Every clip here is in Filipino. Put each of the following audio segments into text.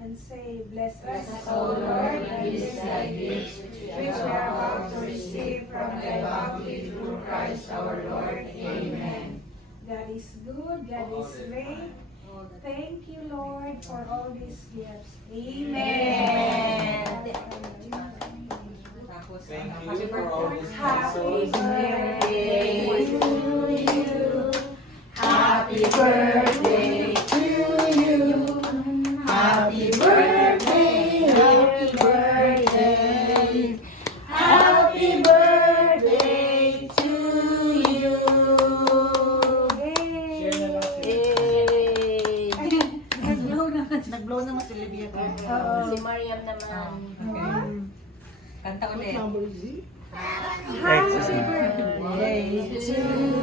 and say, Bless Bless us, us, O Lord, and this thy gift, which we are about to receive from thy bounty through Christ our Lord. Amen. God is good, God is great. Thank you, Lord, for all these gifts. Amen. Thank you for all these Happy birthday to you. Happy birthday to you. Happy birthday, happy birthday. Happy birthday to you. Nag-blow naman si Livia. Si Mariam naman. Kanta ulit. Happy birthday To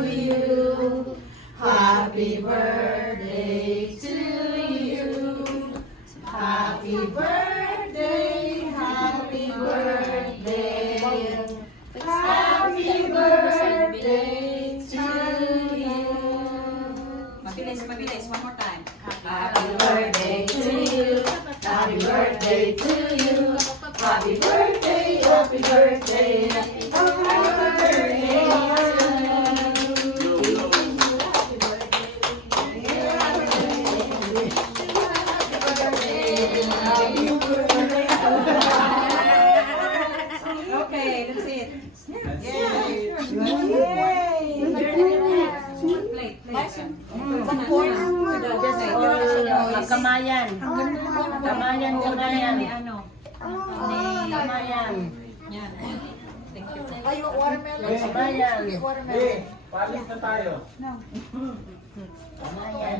you. Happy birthday to you. Happy birthday, happy birthday. Happy birthday to you. Mabilis, mabilis. One more time. Happy birthday to you. Happy birthday to you. Happy birthday, happy birthday. Happy birthday. Okay, that's it. Plate, plate. Kamayan. Kamayan, kamayan. Ni ano? Kamayan. Yan. Thank you. Kamayan. Hey, palit na tayo. Kamayan.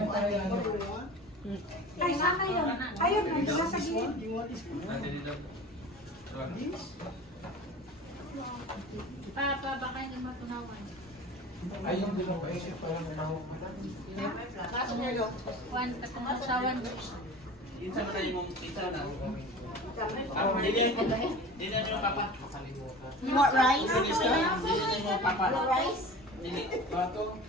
Ay, sana yun. Ayun, nandun sa gilid. Papa, baka hindi matunawan. Ay, yung din ako isip pa lang tao. Juan, takong asawan. Minsan na tayo mong pizza na. Hindi na yung papa. You want rice? Hindi na yung papa. Rice? Hindi.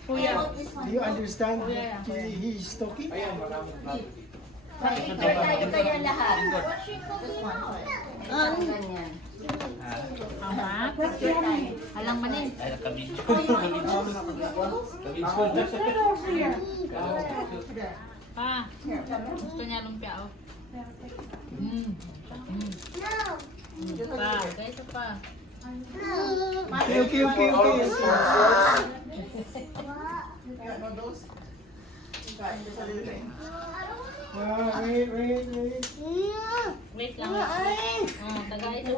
Kuya. Do you understand he is talking? Ayan, maraming plato. Mag-enter tayo kaya lahat. Just one. Ganyan. Ama. Alang manin. Ay, kami. Pa. Gusto niya lumpia, oh. Pa, ito pa. Okay, okay, okay. Wait. Wait lang. Tagay ito.